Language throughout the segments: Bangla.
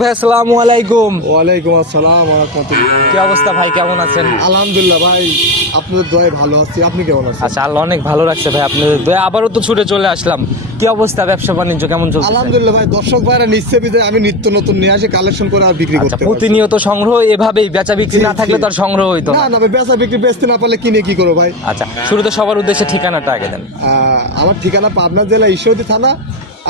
ভাই আসসালামু আলাইকুম। ওয়ালাইকুম আসসালাম রহমতুল্লাহ। কি অবস্থা ভাই কেমন আছেন? আলহামদুলিল্লাহ ভাই আপনাদের দয়ে ভালো আছি আপনি কেমন আছেন? আচ্ছা আল্লাহ অনেক ভালো রাখছে ভাই আপনাদের দয়া আবারও তো ছুটে চলে আসলাম। কি অবস্থা ব্যবসা বাণিজ্য কেমন চলছে আলহামদুলিল্লাহ ভাই দর্শক ভাইরা বিদায় আমি নিত্য নতুন নিয়ে আসি কালেকশন করে আর বিক্রি আচ্ছা করতে প্রতিনিয়ত সংগ্রহ এভাবেই বেচা বিক্রি না থাকলে জি। তো আর সংগ্রহ হইতো না। বেচা বিক্রি বেচতে না পারলে কিনে কি করব ভাই? আচ্ছা শুরুতে সবার উদ্দেশ্যে ঠিকানাটা আগে দেন। আমার ঠিকানা পাবনা জেলা ঈশ্বরদী থানা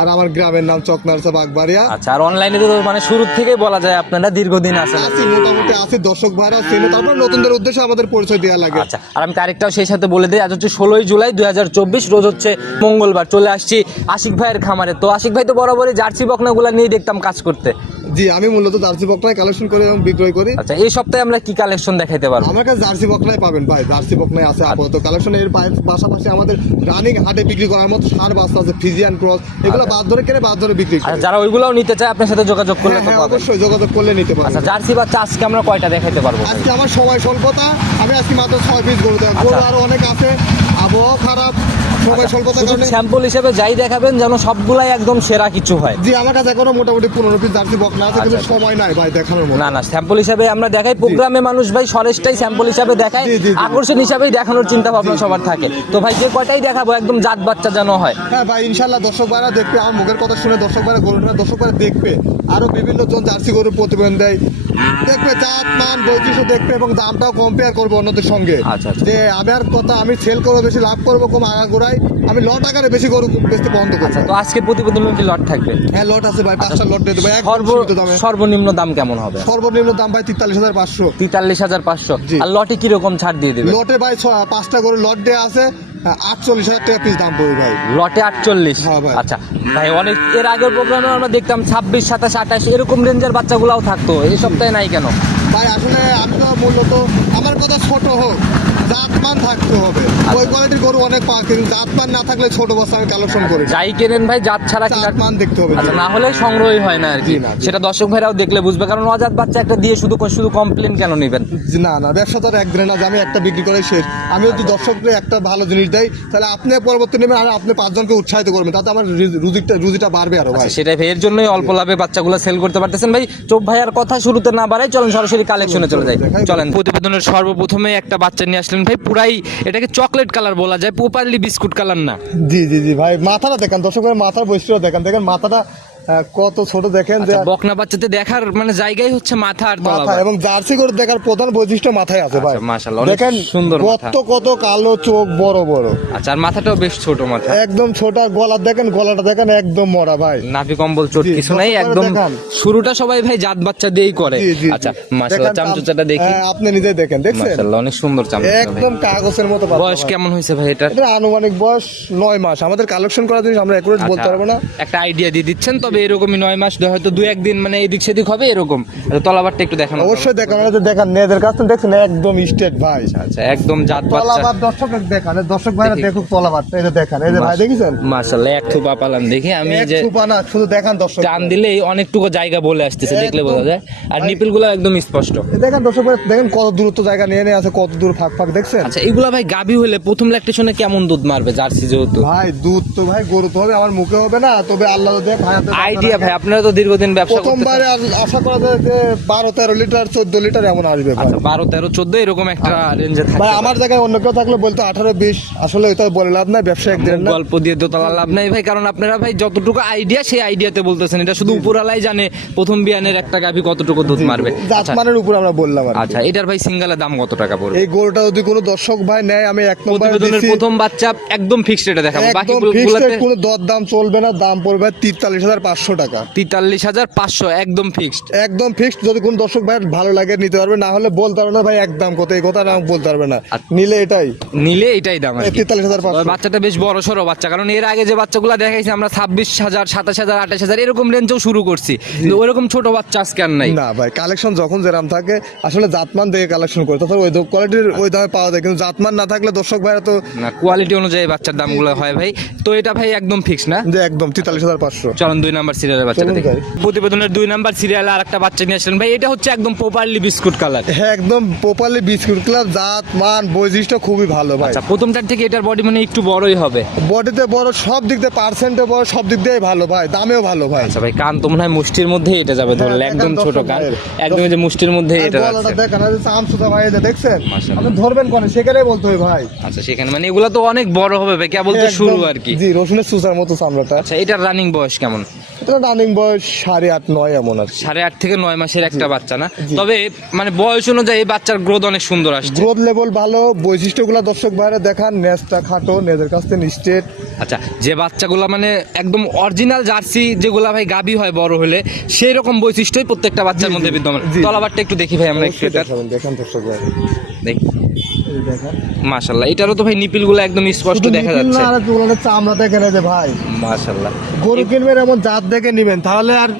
আর আমার গ্রামের নাম চকনারসা বাগবাড়িয়া। আচ্ছা আর অনলাইনে তো মানে শুরু থেকে বলা যায় আপনারা দীর্ঘদিন আছেন। আছি মোটামুটি আছে দর্শক ভাইরা চেনে তারপর নতুনদের উদ্দেশ্যে আমাদের পরিচয় দেওয়া লাগে। আচ্ছা আর আমি তারিখটাও সেই সাথে বলে দিই আজ হচ্ছে ষোলোই জুলাই দুই হাজার চব্বিশ রোজ হচ্ছে মঙ্গলবার চলে আসছি আশিক ভাইয়ের খামারে। তো আশিক ভাই তো বরাবরই জার্সি বকনাগুলো নিয়ে দেখতাম কাজ করতে। জি আমি মূলত জার্সি বকনায় কালেকশন করে এবং বিক্রয় করি। আচ্ছা এই সপ্তাহে আমরা কি কালেকশন দেখাইতে পারব? আমার কাছে জার্সি বকনায় পাবেন ভাই জার্সি বকনায় আছে আপাতত। কালেকশন এর পাশাপাশি আমাদের রানিং হাটে বিক্রি করার মতো সার বাস্তা আছে ফিজিয়ান ক্রস এগুলো বাদ ধরে কেনে বাদ ধরে বিক্রি আচ্ছা করে। যারা ওইগুলোও নিতে চায় আপনার সাথে যোগাযোগ করলে হ্যাঁ হ্যাঁ অবশ্যই যোগাযোগ করলে নিতে আচ্ছা পারবেন জার্সি বাচ্চা আজকে আমরা কয়টা দেখাইতে পারব আজকে আমার সময় স্বল্পতা আমি আজকে মাত্র ছয় পিস গরু দেবো গরু আচ্ছা। আরও অনেক আছে। আবহাওয়া খারাপ। সময় স্বল্পতার কারণে স্যাম্পল হিসেবে যাই দেখাবেন যেন সবগুলাই একদম সেরা কিছু হয়। জি আমার কাছে এখনও মোটামুটি পনেরো পিস জার্সি বকনা আছে কিন্তু আচ্ছা। সময় নাই ভাই দেখানোর মতো। না না স্যাম্পল হিসাবে আমরা দেখাই। প্রোগ্রামে মানুষ ভাই সরেজটাই স্যাম্পল হিসাবে জি। আকর্ষণ হিসাবেই দেখানোর চিন্তা ভাবনা সবার থাকে। তো ভাই যে কয়টাই দেখাবো একদম জাত বাচ্চা যেন হয়। হ্যাঁ ভাই ইনশাল্লাহ দর্শক ভাইরা দেখবে আমার মুখের কথা শুনে দর্শক ভাইরা গরুটা দর্শক ভাইরা দেখবে। আরও বিভিন্ন জন জার্সি গরুর প্রতিবেদন দেয়। দেখবে জাত মান বৈশিষ্ট্য দেখবে এবং দামটাও কম্পেয়ার করবে অন্যদের সঙ্গে। আচ্ছা, আচ্ছা। যে আমার কথা আমি সেল করব বেশি লাভ করব কম আগাগোড়াই আমি লট আকারে বেশি গরু বেচতে বন্ধ করব আচ্ছা তো আজকের প্রতিবেদন লট থাকবে? হ্যাঁ লট আছে ভাই পাঁচটা লট দিয়ে দেবো সর্বনিম্ন দাম কেমন হবে? সর্বনিম্ন দাম ভাই তেতাল্লিশ হাজার পাঁচশো। তেতাল্লিশ হাজার পাঁচশো। আর লটে কীরকম ছাড় দিয়ে দেবে? লটে ভাই পাঁচটা গরু লট দেওয়া আছে। আটচল্লিশ হাজার টাকা পিস দাম পড়বে ভাই। লটে আটচল্লিশ? হ্যাঁ আচ্ছা ভাই অনেক এর আগের প্রোগ্রামে আমরা দেখতাম ছাব্বিশ সাতাশ আঠাশ এরকম রেঞ্জের বাচ্চাগুলাও থাকতো। এই সপ্তাহে নাই কেন? ভাই আসলে আমি তো মূলত আমার কথা ছোট হোক জাতমান থাকতে হবে। আচ্ছা। ওই কোয়ালিটির গরু অনেক পা কিন্তু জাতমান না থাকলে ছোট বস্তা আমি কালেকশন করি যাই কেনেন ভাই জাত ছাড়া জাতমান দেখতে হবে। আচ্ছা না হলে সংগ্রহই হয় না আর কি। সেটা দর্শক ভাইরাও দেখলে বুঝবে কারণ অজাত বাচ্চা একটা দিয়ে শুধু শুধু কমপ্লেন কেন নেবেন? না না ব্যবসা তো আর এক দিনে না আমি একটা বিক্রি করে শেষ। আমি যদি দর্শককে একটা ভালো জিনিস দেই তাহলে আপনি পরবর্তী নেবেন আর আপনি পাঁচজনকে উৎসাহিত করবেন তাতে আমার রুজিটা রুজিটা বাড়বে আরও ভাই। আচ্ছা, সেটাই এর জন্যই অল্প লাভে বাচ্চাগুলো সেল করতে পারতেছেন। ভাই চোখ ভাইয়ার কথা শুরুতে না বাড়াই চলেন সরাসরি কালেকশনে চলে যাই। চলেন। প্রতিবেদনের সর্বপ্রথমে একটা বাচ্চা নিয়ে আসলেন ভাই, পুরাই এটাকে চকলেট কালার বলা যায়, প্রপারলি বিস্কুট কালার না। জি জি জি, ভাই, মাথাটা দেখেন দর্শকের মাথার বৈশিষ্ট্য দেখেন দেখেন মাথাটা কত ছোট দেখেন যে আচ্ছা, বকনা বাচ্চাতে দেখার মানে জায়গাই হচ্ছে মাথা আর মাথা এবং জার্সি গরু দেখার প্রধান বৈশিষ্ট্য মাথায় আছে ভাই। আচ্ছা, মাশাআল্লাহ, দেখেন সুন্দর কত কত কালো চোখ বড় বড়। আচ্ছা আর মাথাটাও বেশ ছোট মাথা। একদম ছোট আর গলা দেখেন গলাটা দেখেন একদম মরা ভাই। নাভি কম্বল চোট কিছু নাই একদম শুরুটা সবাই ভাই জাত বাচ্চা দিয়েই করে। আচ্ছা মাশাআল্লাহ চামচুচাটা দেখি। আপনি নিজে দেখেন দেখছেন? মাশাআল্লাহ অনেক সুন্দর চামচুচা ভাই। একদম কাগজের মতো বয়স কেমন হয়েছে ভাই এটা এটা আনুমানিক বয়স নয় মাস। আমাদের কালেকশন করার জিনিস আমরা একুরেট বলতে পারব না। একটা আইডিয়া দিয়ে দিচ্ছেন তবে এরকমই নয় মাস হয়তো দু একদিন মানে এদিক সেদিক হবে এরকম। তলাবারটা একটু দেখানো অবশ্যই দেখান আমাদের দেখান নেদের কাছ থেকে দেখছেন একদম স্টেট ভাই। আচ্ছা একদম জাত তলাবার দর্শক দেখান দর্শক ভাইরা দেখি। দেখুক তলাবারটা যে দেখান এই যে ভাই দেখেছেন? মাশাআল্লাহ এক থুপা পালাম দেখি আমি যে থুপা না শুধু দেখান দর্শক টান দিলেই অনেকটুকু জায়গা বলে আসতেছে দেখলে বোঝা যায়। আর ভাই- নিপিলগুলো একদম স্পষ্ট। দেখেন দর্শক ভাই দেখেন কত দূরত্ব জায়গা নিয়ে নিয়ে আছে কত দূর ফাঁক ফাঁক দেখছেন? আচ্ছা এগুলা ভাই গাবি হলে প্রথম ল্যাকটেশনে কেমন দুধ মারবে জার্সি যেহেতু? ভাই দুধ তো ভাই গরু তো হবে আমার মুখে হবে না তবে আল্লাহ দেখ ভাই আইডিয়া ভাই আপনারা তো দীর্ঘদিন ব্যবসা প্রথমবারে আশা করা যায় যে বারো তেরো লিটার চোদ্দ লিটার এমন আসবে আচ্ছা বারো তেরো চোদ্দ এরকম একটা রেঞ্জে ভাই থাকে। আমার জায়গায় অন্য কেউ থাকলে বলতো আঠারো বিশ। আসলে এটা বলে লাভ নাই ব্যবসা একদিন গল্প দিয়ে দোতলা লাভ নাই ভাই কারণ আপনারা ভাই যতটুকু আইডিয়া সেই আইডিয়াতে বলতেছেন। এটা শুধু উপরালাই জানে প্রথম বিয়ানের একটা গাভি কতটুকু দুধ মারবে। আচ্ছা। জাতমানের উপর আমরা বললাম আচ্ছা এটার ভাই সিঙ্গেলের দাম কত টাকা পড়বে? এই গরুটা যদি কোনো দর্শক ভাই নেয় আমি এক নম্বর প্রথম বাচ্চা একদম ফিক্সড রেটে দেখাবো। বাকি কোনো দর দাম চলবে না দাম পড়বে তিরতাল্লিশ হাজার পাঁচশো টাকা। তেতাল্লিশ হাজার পাঁচশো একদম ফিক্সড একদম ফিক্সড যদি কোনো দর্শক ভাই ভালো লাগে নিতে পারবে। না হলে বলতে পারবে না ভাই একদম কত এই কথা না বলতে পারবে না। নিলে এটাই। নিলে এটাই দাম। তেতাল্লিশ হাজার বাচ্চাটা বেশ বড় সড়ো বাচ্চা কারণ এর আগে যে বাচ্চাগুলো দেখাইছি আমরা ছাব্বিশ হাজার সাতাশ হাজার আঠাশ হাজার এরকম রেঞ্জেও শুরু করছি। কিন্তু ওইরকম ছোট বাচ্চা আজকে আর নাই। না ভাই কালেকশন যখন যেরাম থাকে আসলে জাতমান দেখে কালেকশন করে। তাছাড়া ওই কোয়ালিটির ওই দামে পাওয়া যায় কিন্তু জাতমান না থাকলে দর্শক ভাইরা তো না কোয়ালিটি অনুযায়ী বাচ্চার দামগুলো হয় ভাই। তো এটা ভাই একদম ফিক্স না? যে একদম তেতাল্লিশ হাজার পাঁচশো। চলুন দুই নাম্বার নাম্বার সিরিয়ালের বাচ্চাটা দেখি। প্রতিবেদনের দুই নাম্বার সিরিয়ালে আর একটা বাচ্চা নিয়ে আসলেন। ভাই এটা হচ্ছে একদম প্রপারলি বিস্কুট কালার হ্যাঁ একদম প্রপারলি বিস্কুট ক্লাব জাত মান বৈশিষ্ট্য খুবই ভালো ভাই। আচ্ছা প্রথমটার থেকে এটার বডি মানে একটু বড়ই হবে। বডিতে বড় সব দিক দিয়ে পার্সেন্টে বড় সব দিক দিয়ে ভালো ভাই দামেও ভালো ভাই। আচ্ছা ভাই কান তো মনে হয় মুষ্টির মধ্যেই এটা যাবে। ধরলে হ্যাঁ, একদম ছোট কান। একদম যে মুষ্টির মধ্যে এটা গলাটা যাচ্ছে। দেখেন আর চাম সুতা ভাই যে দেখছেন? আপনি ধরবেন কোনে সেখানে বলতে হবে ভাই। আচ্ছা সেখানে মানে এগুলা তো অনেক বড় হবে ভাই কেবল তো শুরু আর কি। জি রসুনের সুসার মতো চামড়াটা। আচ্ছা এটার রানিং বয়স কেমন? এটা রানিং বয়স সাড়ে আট নয় এমন আর সাড়ে আট থেকে নয় মাসের একটা বাচ্চা না? তবে মানে বয়স অনুযায়ী এই বাচ্চার গ্রোথ অনেক সুন্দর আসছে। গ্রোথ লেভেল ভালো বৈশিষ্ট্যগুলো দর্শক ভাইরা দেখান নেজটা খাটো নেজের কাছ থেকে স্টেট আচ্ছা যে বাচ্চাগুলা মানে একদম অরিজিনাল জার্সি যেগুলা ভাই গাবি হয় বড় হলে সেই রকম বৈশিষ্ট্যই প্রত্যেকটা বাচ্চার মধ্যে বিদ্যমান। তলাবারটা একটু দেখি ভাই আমরা একটু দেখেন দর্শক ভাই দেখি। মাশাল্লাহ এটারও তো ভাই নিপিলগুলো একদম স্পষ্ট দেখা যাচ্ছে। আর চামড়া এই যে ভাই। মাশাল্লাহ গরু কিনবেন এমন জাত দেখে নিবেন তাহলে আর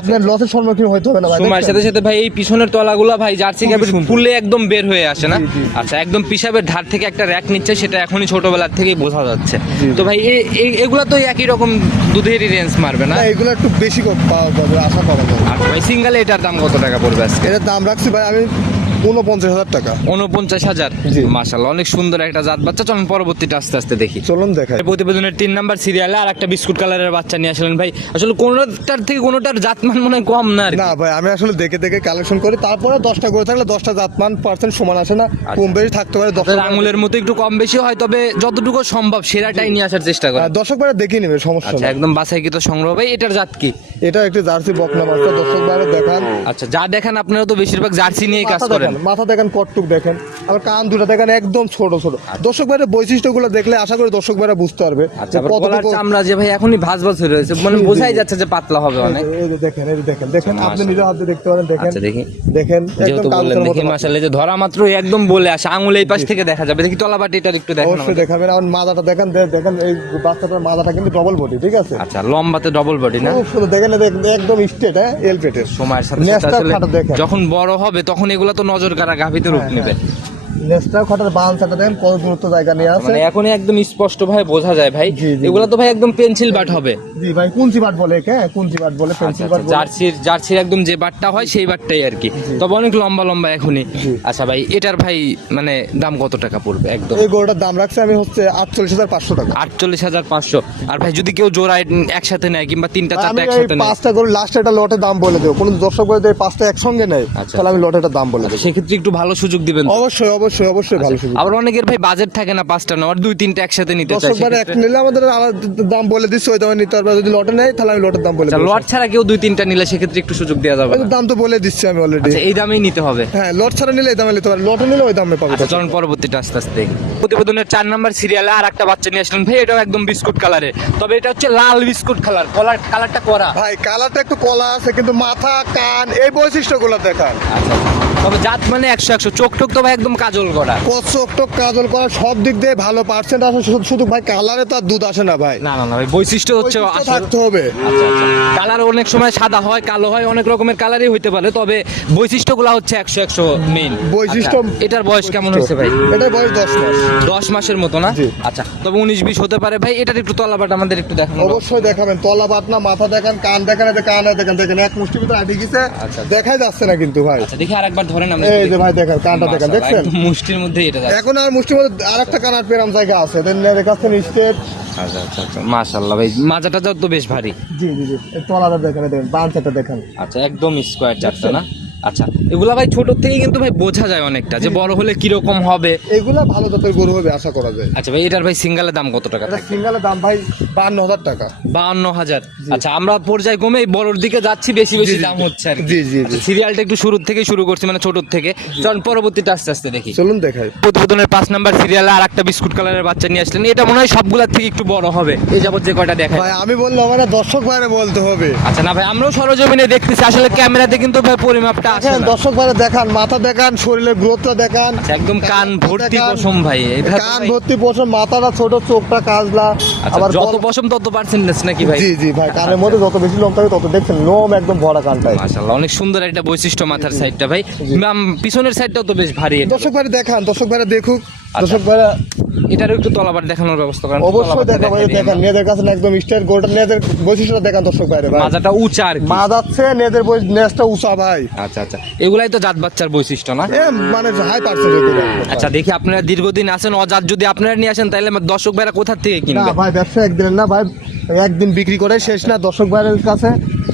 আপনার লসের সম্মুখীন হইতে হবে না ভাই সময়ের সাথে সাথে ভাই এই পিছনের তলাগুলো ভাই জার্সি সুন্দর। ফুলে একদম বের হয়ে আসে না। আচ্ছা একদম পিসাবের ধার থেকে একটা র্যাক নিচ্ছে সেটা এখনই ছোটবেলার থেকেই বোঝা যাচ্ছে। তো ভাই এগুলা তো একই রকম দুধেরই রেঞ্জ মারবে না? এগুলো একটু বেশি পাওয়া যাবে আশা করা যায়। আচ্ছা ভাই সিঙ্গেলে এটার দাম কত টাকা পড়বে আজকে? এটার দাম রাখছি ভাই আমি উনপঞ্চাশ হাজার টাকা। উনপঞ্চাশ হাজার? জি। মাশাল্লাহ অনেক সুন্দর একটা জাত বাচ্চা। চলুন পরবর্তীটা আস্তে আস্তে দেখি। চলুন দেখাই। প্রতিবেদনের তিন নাম্বার সিরিয়ালে আর একটা বিস্কুট কালারের বাচ্চা নিয়ে আসলেন ভাই। আসলে কোনোটার থেকে কোনোটার জাতমান মনে হয় কম না না ভাই আমি আসলে দেখে দেখে কালেকশন করি। তারপরে দশটা করে থাকলে দশটা জাতমান পার্সেন্ট সমান আসে না। কম বেশি থাকতে পারে দশটা আঙুলের মতো একটু কম বেশি হয় তবে যতটুকু সম্ভব সেরাটাই নিয়ে আসার চেষ্টা করে হ্যাঁ, দর্শক ভাইরা দেখে নেবে সমস্যা আচ্ছা একদম তো সংগ্রহ। ভাই এটার জাত কি? এটা একটি জার্সি বকনা মাছটা দর্শক ভাইরা দেখান। আচ্ছা যা দেখেন আপনারা তো বেশিরভাগ জার্সি নিয়ে কাজ করেন। দেখেন মাথা দেখেন কটটুক দেখেন আবার কান দুটো দেখেন একদম ছোট ছোট। দর্শক ভাইরা বৈশিষ্ট্যগুলো দেখলে আশা করি দর্শক ভাইরা বুঝতে পারবে আচ্ছা যে গলার চামড়া যে ভাই এখনই ভাঁজ ভাঁজ হয়ে রয়েছে মানে। বোঝাই যাচ্ছে যে পাতলা হবে অনেক। দেখেন এই দেখেন দেখেন আপনি। নিজের হাতে দেখতে পারেন দেখেন। আচ্ছা দেখি। দেখেন যেহেতু বললেন দেখি যে ধরা মাত্র একদম বলে আসে আঙুল এই পাশ থেকে দেখা যাবে। দেখি তলাবাটি এটার একটু দেখেন অবশ্যই দেখাবেন আর মাথাটা দেখেন দেখেন এই বাচ্চাটার মাথাটা কিন্তু ডবল বডি ঠিক আছে? আচ্ছা লম্বাতে ডবল বডি না? খুব দেখেন একদম স্ট্রেট হ্যাঁ এল পেটের সময়ের সাথে। যখন বড় হবে তখন এগুলো তো নজর কারা গাভিতে রূপ হ্যাঁ, নেবে? নেস্টার খাটার দেখেন কত দূরত্ব জায়গা নিয়ে আছে মানে এখনই একদম স্পষ্ট ভাবে বোঝা যায় ভাই। এগুলো তো ভাই একদম পেন্সিল বাট হবে। জি ভাই কুঞ্চি বাট বলে একে, কুঞ্চি বাট বলে আচ্ছা, পেন্সিল আচ্ছা, বাট জার্সির জার্সির একদম যে বাটটা হয় সেই বাটটাই আর কি। তবে অনেক লম্বা লম্বা এখনই। আচ্ছা ভাই এটার ভাই মানে দাম কত টাকা পড়বে একদম? এই গরুটার দাম রাখছে আমি হচ্ছে আটচল্লিশ হাজার পাঁচশো টাকা। আটচল্লিশ হাজার পাঁচশো। আর ভাই যদি কেউ উম, একসাথে নেয় কিংবা তিনটা চারটা একসাথে নেয়। পাঁচটা গরু লাস্ট একটা লটের দাম বলে দেবো। কোনো দর্শক যদি পাঁচটা একসঙ্গে নেয় আচ্ছা। তাহলে আমি লটের দাম বলে দেবো। সেক্ষেত্রে একটু ভালো সুযোগ দিবেন অবশ্যই অবশ্যই অবশ্যই ভালো সুযোগ। আবার অনেকের ভাই বাজেট থাকে না পাঁচটা নেওয়ার দুই তিনটা একসাথে নিতে দর্শক বারে নিলে আমাদের দাম বলে দিচ্ছে ওই দামে নিতে পারবে। যদি লটে নেয় তাহলে আমি লটের দাম বলে আচ্ছা লট ছাড়া কেউ দুই তিনটা নিলে সেক্ষেত্রে একটু সুযোগ দেওয়া যাবে দাম তো বলে দিচ্ছি আমি অলরেডি আচ্ছা এই দামেই নিতে হবে। হ্যাঁ লট ছাড়া নিলে এই দামে নিতে পারে। লটে নিলে ওই দামে পাবে। আচ্ছা চলুন পরবর্তীটা আস্তে আস্তে। প্রতিবেদনের চার নাম্বার সিরিয়ালে আর একটা বাচ্চা নিয়ে আসলেন। ভাই এটাও একদম বিস্কুট কালারে তবে এটা হচ্ছে লাল বিস্কুট কালার। কলার কালারটা করা। ভাই কালারটা একটু কলা আছে কিন্তু মাথা কান এই বৈশিষ্ট্যগুলো দেখান। আচ্ছা। তবে জাত মানে একশো একশো। চোখ টোক তো ভাই একদম কাজল করা। কচ্ছপ টক কাজল করা সব দিক দিয়ে ভালো পার্সেন্ট আসে শুধু- শুধু ভাই কালারে তো আর দুধ আসে না ভাই। না না না ভাই বৈশিষ্ট্য হচ্ছে বৈশিষ্ট্য আসল থাকতে হবে। আচ্ছা আচ্ছা। কালার অনেক সময় সাদা হয় কালো হয় অনেক রকমের কালারই হইতে পারে তবে বৈশিষ্ট্যগুলো হচ্ছে একশো একশো মেইন বৈশিষ্ট্য- এটার বয়স কেমন হয়েছে ভাই? এটার বয়স দশ মাস। দশ মাসের মতো না? জি। আচ্ছা তবে উনিশ বিশ হতে পারে ভাই এটার একটু তলাবাট আমাদের একটু দেখানো। অবশ্যই দেখাবেন তলা বাটনা মাথা দেখেন কান দেখেন এই কান দেখেন দেখেন এক মুষ্টি ভিতরে আটে গেছে আচ্ছা। দেখাই যাচ্ছে না কিন্তু ভাই। আচ্ছা দেখি আরেকবার ধরেন। আমরা এই যে ভাই দেখেন কানটা দেখেন দেখছেন? মুষ্টির মধ্যে এটা এখন আর মুষ্টির মধ্যে আরেকটা কানার পেরাম জায়গা আছে দেন এর কাছে স্টেট আচ্ছা আচ্ছা আচ্ছা মাশাআল্লাহ ভাই মাজাটা তো বেশ ভারী। জি জি জি তলাটা দেখেন দেখেন বাঞ্চাটা দেখেন। আচ্ছা একদম স্কোয়ার চারটা না? আচ্ছা এগুলা ভাই ছোট থেকেই কিন্তু ভাই বোঝা যায় অনেকটা যে বড় হলে কীরকম হবে। এইগুলা ভালো জাতের গরু হবে আশা করা যায়। আচ্ছা ভাই এটার ভাই সিঙ্গেলের দাম কত টাকা এটা থাকে? সিঙ্গালের দাম ভাই বান্ন হাজার টাকা। বাহান্ন হাজার। আচ্ছা আমরা পর্যায় কমে বড়র দিকে যাচ্ছি বেশি বেশি দাম হচ্ছে আর জি, জি, জি। আচ্ছা, সিরিয়ালটা একটু শুরুর থেকে শুরু করছি মানে ছোট থেকে। চলুন পরবর্তীটা আস্তে আস্তে দেখি। চলুন দেখাই। প্রতিবেদনের পাঁচ নাম্বার সিরিয়ালে আর একটা বিস্কুট কালারের বাচ্চা নিয়ে আসলেন। এটা মনে হয় সবগুলার থেকে একটু বড় হবে। এই যাবত যে কয়টা দেখায় ভাই আমি বললাম আমার দর্শক ভাইরে বলতে হবে। আচ্ছা না ভাই আমরাও সরজমিনে দেখতেছি। আসলে ক্যামেরাতে কিন্তু ভাই পরিমাপটা আসে দেখেন দর্শক ভাই দেখান মাথা দেখান শরীরের গ্রোথটা দেখান। আচ্ছা, একদম কান ভর্তি পশম ভাই এটা কান ভর্তি পশম মাথাটা ছোট চোখটা কাজলা। আচ্ছা আবার যত পশম তত পার্সেন্টেজ নাকি ভাই? জি জি ভাই কানের মধ্যে যত বেশি লোম থাকে তত দেখছেন লোম একদম ভরা মাশাআল্লাহ অনেক সুন্দর একটা বৈশিষ্ট্য মাথার সাইডটা ভাই। পিছনের সাইডটাও তো বেশ ভারী দর্শক ভাই দেখান দর্শক ভাই দেখুক। দর্শক ভাইরা এটারও একটু তলাবার দেখানোর ব্যবস্থা করেন অবশ্যই দেখা ভাই। দেখেন নেদের কাছে না একদম স্টার গোল্ডেন নেদের বৈশিষ্ট্যটা দেখান দর্শক ভাইরে ভাই। মাজাটা উঁচা আর কি। মা যাচ্ছে নেদের নেজটা উঁচা ভাই। আচ্ছা আচ্ছা। এগুলাই তো জাত বাচ্চার বৈশিষ্ট্য না? মানে হাই পার্সেন্টেজ আচ্ছা দেখি আপনারা দীর্ঘদিন আসেন অজাত যদি আপনারা নিয়ে আসেন তাহলে দর্শক ভাইরা কোথা থেকে না কিনবে? ভাই ব্যবসা একদিনের না ভাই একদিন বিক্রি করে শেষ না দর্শক ভাইয়ের কাছে।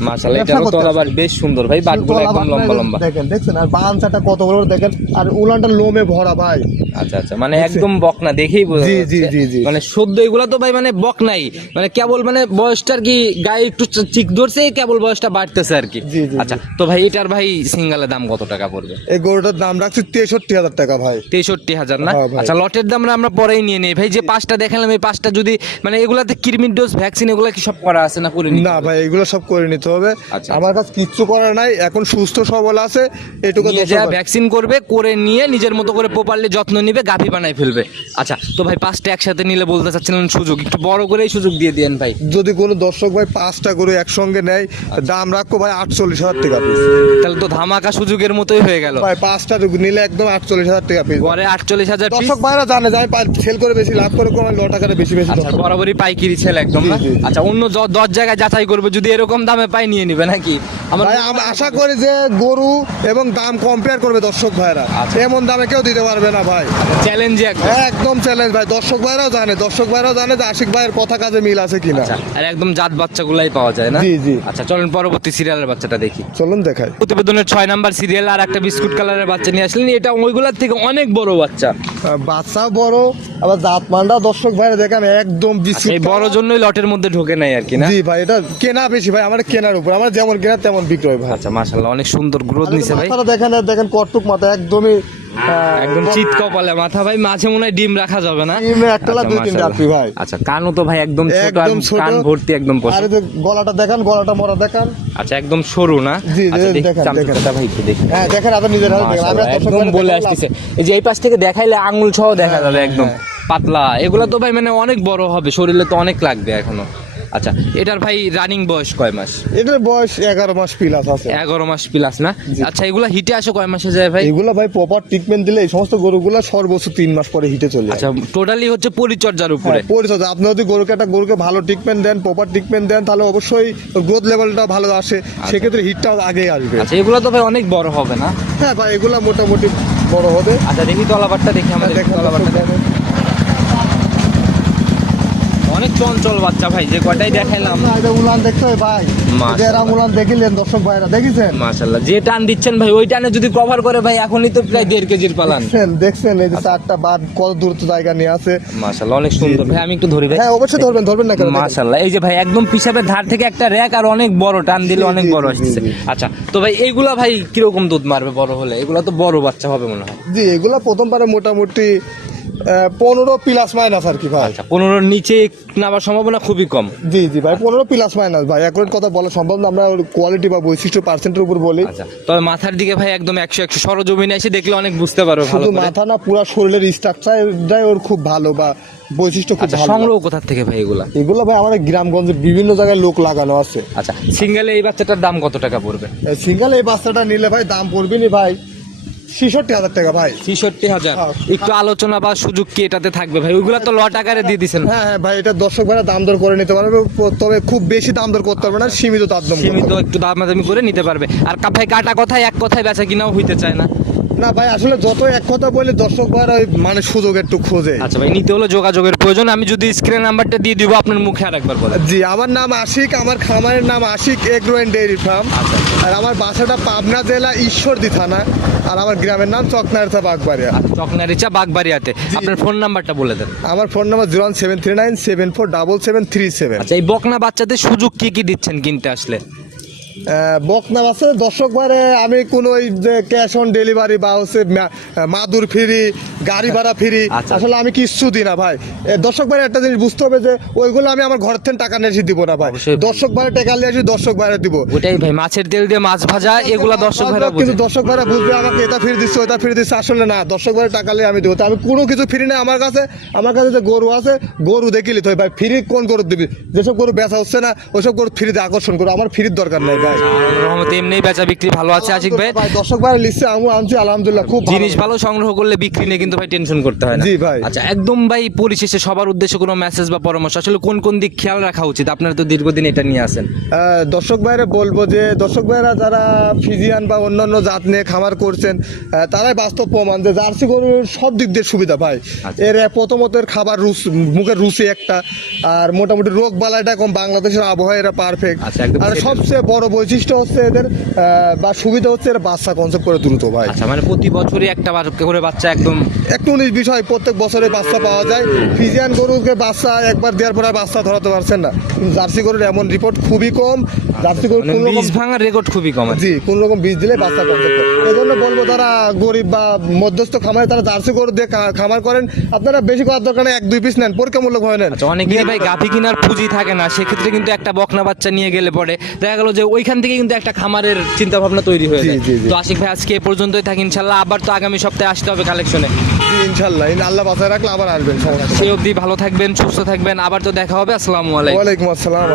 মাশাআল্লাহ ব্যবসা তলাবার বেশ সুন্দর ভাই বাটগুলো একদম লম্বা লম্বা। দেখেন দেখছেন? আর বাঞ্চাটা কত বড় বড় দেখেন? আর উলানটা লোমে ভরা ভাই। আচ্ছা আচ্ছা মানে একদম বকনা দেখেই বোঝা জি, জি, জি, জি। মানে সদ্য এগুলা তো ভাই মানে বকনাই। মানে কেবল মানে বয়সটা কি গায়ে একটু চিক ধরছে কেবল বয়সটা বাড়তেছে আর কি। আচ্ছা তো ভাই এটার ভাই সিঙ্গালের দাম কত টাকা পড়বে? এই গরুটার দাম রাখছি তেষট্টি হাজার টাকা ভাই। তেষট্টি হাজার না? হ্যাঁ, আচ্ছা লটের দাম আমরা পরেই নিয়ে নিই। ভাই যে পাঁচটা দেখালাম এই পাঁচটা যদি মানে এগুলাতে কিরমির ডোজ ভ্যাকসিন এগুলা কি সব করা আছে না করে না ভাই এগুলো সব করে নিতে হবে। আচ্ছা। আমার কাছে কিচ্ছু করার নাই এখন সুস্থ সবল আছে এটুকু ভ্যাকসিন করবে করে নিয়ে নিজের মতো করে প্রপারলি যত্ন নিবে গাভী বানাই ফেলবে। আচ্ছা তো ভাই পাঁচটা একসাথে নিলে বলতে চাচ্ছিলেন সুযোগ একটু বড় করেই সুযোগ দিয়ে দিয়েন ভাই। যদি কোনো দর্শক ভাই পাঁচটা গরু একসঙ্গে নেয় দাম রাখো ভাই আটচল্লিশ হাজার টাকা পিস তাহলে তো ধামাকা সুযোগের মতোই হয়ে গেল। ভাই পাঁচটা নিলে একদম আটচল্লিশ হাজার টাকা পিস গড়ে আটচল্লিশ হাজার। দর্শক ভাইরা জানে যে আমি সেল করে বেশি লাভ করে কোনো ল টাকাটা বেশি বেশি আচ্ছা বরাবরই পাইকিরি ছেলে একদম। আচ্ছা অন্য দশ জায়গায় যাচাই করবে যদি এরকম দামে পাই নিয়ে নিবে নাকি? আমরা আশা করি যে গরু এবং দাম কম্পেয়ার করবে দর্শক ভাইরা। আচ্ছা। এমন দামে কেউ দিতে পারবে না ভাই। চ্যালেঞ্জে একদম। চ্যালেঞ্জ ভাই। দর্শক ভাইরাও জানে দর্শক ভাইরাও জানে যে আশিক ভাইয়ের কথা কাজে মিল আছে কিনা। আচ্ছা আর একদম জাত বাচ্চাগুলাই পাওয়া যায় না? জি, জি। আচ্ছা চলুন পরবর্তী সিরিয়ালের বাচ্চাটা দেখি। চলুন দেখাই। প্রতিবেদনের ছয় নাম্বার সিরিয়াল আর একটা বিস্কুট কালারের বাচ্চা নিয়ে আসলেন। এটা ওইগুলার থেকে অনেক বড় বাচ্চা। বাচ্চা বড় আবার জাত মান্ডা দর্শক ভাইরা দেখেন একদম আচ্ছা, বিস্কুট এই বড় জন্যই লটের মধ্যে ঢোকে নাই আর কি না? জি ভাই এটা কেনা বেশি ভাই আমার কেনার উপর আমার যেমন কেনা তেমন বিক্রয় ভাই আচ্ছা মাশাআল্লাহ অনেক সুন্দর গ্রোথ নিছে ভাই মাথাটা দেখেন দেখেন কটুক মাথা একদমই একদম চিত কপালে মাথা ভাই মাঝে মনে ডিম রাখা যাবে না ডিমে একটালা আচ্ছা, দুই তিন। রাখবি ভাই। আচ্ছা কানও তো ভাই একদম ছোট আর একদম কান ভর্তি একদম পশম। আর এই গলাটা দেখেন গলাটা মরা দেখেন আচ্ছা একদম সরু না জি, আচ্ছা দেখেন, দেখেন। ভাই একটু দেখি হ্যাঁ দেখেন আপনার নিজের হাতে দেখেন আমি আর দর্শক একদম বলে। আসতেছে এই যে এই পাশ থেকে দেখাইলে আঙুল সহ দেখা যাবে হ্যাঁ, একদম হ্যাঁ। পাতলা এগুলো তো ভাই মানে অনেক বড় হবে শরীরে তো অনেক লাগবে এখনও আচ্ছা এটার ভাই রানিং বয়স কয় মাস? এটার বয়স এগারো মাস প্লাস আছে। এগারো মাস প্লাস না? আচ্ছা এগুলা হিটে আসে কয় মাসে যায় ভাই? এগুলো ভাই প্রপার ট্রিটমেন্ট দিলে এই সমস্ত গরুগুলো সর্বোচ্চ তিন মাস পরে হিটে চলে আচ্ছা টোটালি হচ্ছে পরিচর্যার উপরে। হ্যাঁ, পরিচর্যা। আপনি যদি গরুকে একটা গরুকে ভালো ট্রিটমেন্ট দেন প্রপার ট্রিটমেন্ট দেন তাহলে অবশ্যই গ্রোথ লেভেলটা ভালো আসে। সেক্ষেত্রে হিটটাও আগেই আসবে। আচ্ছা এগুলো তো ভাই অনেক বড় হবে না? হ্যাঁ ভাই এগুলো মোটামুটি বড় হবে। আচ্ছা দেখি তলাবারটা দেখি আমাদের দেখেন তলাবারটা। অনেক চঞ্চল বাচ্চা ভাই যে কটাই দেখাইলাম। এটা উলান দেখতে হবে ভাই। মাশাআল্লাহ। যে উলান দেখিলেন দর্শক ভাইরা দেখেছেন? মাশাল্লাহ যে টান দিচ্ছেন ভাই ওই টানে যদি কভার করে ভাই এখনই তো প্রায় দেড় কেজির পালান। দেখছেন দেখছেন এই যে চারটা বাদ কত দূরত্ব জায়গা নিয়ে আছে। মাশাল্লাহ অনেক সুন্দর। ভাই আমি একটু ধরি ভাই। হ্যাঁ অবশ্যই ধরবেন ধরবেন না কেন দেখেন। মাশাল্লাহ এই যে ভাই একদম পিসাবের ধার থেকে একটা র্যাক আর অনেক বড় টান দিলে অনেক বড় আসছে আচ্ছা তো ভাই এইগুলা ভাই কীরকম দুধ মারবে বড় হলে? এগুলা তো বড় বাচ্চা হবে মনে হয়। জি এগুলা প্রথমবারে মোটামুটি পনেরো প্লাস মাইনাস আর কি ভাই। আচ্ছা পনেরোর নিচে নামার সম্ভাবনা খুবই কম। জি জি ভাই পনেরো প্লাস মাইনাস ভাই এক কথা বলা সম্ভব না আমরা কোয়ালিটি বা বৈশিষ্ট্য পার্সেন্টের উপর বলি। আচ্ছা তবে মাথার দিকে ভাই একদম একশো একশো সরজমিনে এসে দেখলে অনেক বুঝতে পারবে শুধু মাথা না পুরো শরীরের স্ট্রাকচারটাই ওর খুব ভালো বা বৈশিষ্ট্য খুব আচ্ছা ভালো। সংগ্রহ কোথার থেকে ভাই এগুলা? এগুলো ভাই আমাদের গ্রামগঞ্জে বিভিন্ন জায়গায় লোক লাগানো আছে। আচ্ছা সিঙ্গেলে এই বাচ্চাটার দাম কত টাকা পড়বে? সিঙ্গেল এই বাচ্চাটা নিলে ভাই দাম পড়বে নি ভাই। ছেষট্টি হাজার টাকা ভাই। ছেষট্টি হাজার। হ্যাঁ। একটু আলোচনা বা সুযোগ কি এটাতে থাকবে ভাই? ওইগুলো তো লট আকারে দিয়ে দিছেন। হ্যাঁ হ্যাঁ ভাই এটা দর্শক ভাড়া দাম দর করে নিতে পারবে। তবে খুব বেশি দাম দর করতে পারবে না সীমিত দাম সীমিত একটু একটু দামাদামি করে নিতে পারবে। আর ভাই কাটা কথায় এক কথায় বেচা কিনাও হইতে চায় না। না ভাই আসলে যত এক কথা বলে দর্শক ভাইরা ওই মানে সুযোগ একটু খোঁজে। আচ্ছা ভাই নিতে হলে যোগাযোগের প্রয়োজন। আমি যদি স্ক্রিন নাম্বারটা দিয়ে দিব আপনার মুখে আর একবার বলেন। জি আমার নাম আশিক আমার খামারের নাম Ashik agro and dairy farm. আচ্ছা। আর আমার বাসাটা পাবনা জেলা ঈশ্বরদী থানা আর আমার গ্রামের নাম চকনারথা বাগবাড়িয়া। আচ্ছা চকনারিচা বাগবাড়িয়াতে। আপনার ফোন নাম্বারটা বলে দেন। আমার phone number zero seven three nine seven four double seven three seven আচ্ছা এই বকনা বাচ্চাদের সুযোগ কি কি দিচ্ছেন কিনতে আসলে? বকনা বারে আমি কোনো ওই যে ক্যাশ অন ডেলিভারি বা হচ্ছে মাদুর ফ্রি গাড়ি ভাড়া ফ্রি আচ্ছা। আসলে আমি কিচ্ছু দিই না ভাই। একটা জিনিস বুঝতে হবে যে ওইগুলো আমি আমার ঘর থেকে টাকা নিয়ে এসে দিব না ভাই। টাকা নিয়ে দিব। ওটাই ভাই মাছের তেল দিয়ে মাছ ভাজা এগুলা কিন্তু বুঝবে আমাকে এটা ফিরে দিচ্ছে ওটা ফিরে দিচ্ছে আসলে না দর্শক ভাইরা টাকা নিয়ে আমি দেবো। তো আমি কোনো কিছু ফ্রি না আমার কাছে। আমার কাছে যে গরু আছে গরু দেখিলি তো ভাই। ফ্রি কোন গরু দিবি? যেসব গরু বেচা হচ্ছে না ওইসব গরু ফ্রিতে আকর্ষণ করো। আমার ফ্রির দরকার নাই ভাই। ভাই রহমতে এমনি বেচা বিক্রি ভালো আছে আশিক ভাই? দর্শক ভাই লিখছে আমি আনছি আলহামদুলিল্লাহ খুব জিনিস ভালো সংগ্রহ করলে বিক্রি নিয়ে কিন্তু ভাই টেনশন করতে হয় না। জি ভাই। আচ্ছা একদম ভাই পরিশেষে সবার উদ্দেশ্যে কোনো মেসেজ বা পরামর্শ আসলে কোন কোন দিক খেয়াল রাখা উচিত? আপনারা তো দীর্ঘদিন এটা নিয়ে আসেন দর্শক ভাইরা বলব যে দর্শক ভাইরা যারা ফিজিয়ান বা অন্যান্য জাত নিয়ে খামার করছেন তারাই বাস্তব প্রমাণ যে জার্সি গরুর সব দিক দিয়ে সুবিধা ভাই। আচ্ছা। এর প্রথমত এর খাবার রুচ মুখের রুচি একটা আর মোটামুটি রোগ বালাইটা কম বাংলাদেশের আবহাওয়া এরা পারফেক্ট আচ্ছা, আর সবচেয়ে বড় বৈশিষ্ট্য হচ্ছে এদের বা সুবিধা হচ্ছে এর বাচ্চা কনসেপ্ট করে দ্রুত ভাই। আচ্ছা মানে প্রতি বছরই একটা বার করে বাচ্চা একদম একটু উনিশ বিষয় প্রত্যেক বছরে বাচ্চা পাওয়া যায়। ফিজিয়ান গরুকে বাচ্চা একবার দেওয়ার পরে বাচ্চা ধরাতে পারছেন না। জার্সি গরুর এমন রিপোর্ট খুবই কম। জার্সি গরুর মানে কোন রকম বীজ ভাঙার রেকর্ড খুবই কম জি কোন রকম বীজ দিলে বাচ্চা কনসেপ্ট এই জন্য বলব তারা গরিব বা মধ্যস্থ খামারে তারা জার্সি গরু দিয়ে খামার করেন। আপনারা বেশি করার দরকার এক দুই পিস নেন পরীক্ষামূলক হয়ে নেন। আচ্ছা অনেকেরই ভাই গাভী কেনার পুঁজি থাকে না সেক্ষেত্রে কিন্তু একটা বকনা বাচ্চা নিয়ে গেলে পরে দেখা গেল যে ওইখান থেকে কিন্তু একটা খামারের চিন্তা ভাবনা তৈরি হয়েছে যায়। তো আশিক ভাই আজকে এ পর্যন্তই থাকি ইনশাল্লাহ আবার তো আগামী সপ্তাহে আসতে হবে কালেকশনে ইনশাল্লাহ ইন আল্লাহ বাঁচায় রাখলে আবার আসবেন। সেই অবধি ভালো থাকবেন সুস্থ থাকবেন আবার তো দেখা হবে আসসালামু আলাইকুম ওয়ালাইকুম আসসালাম।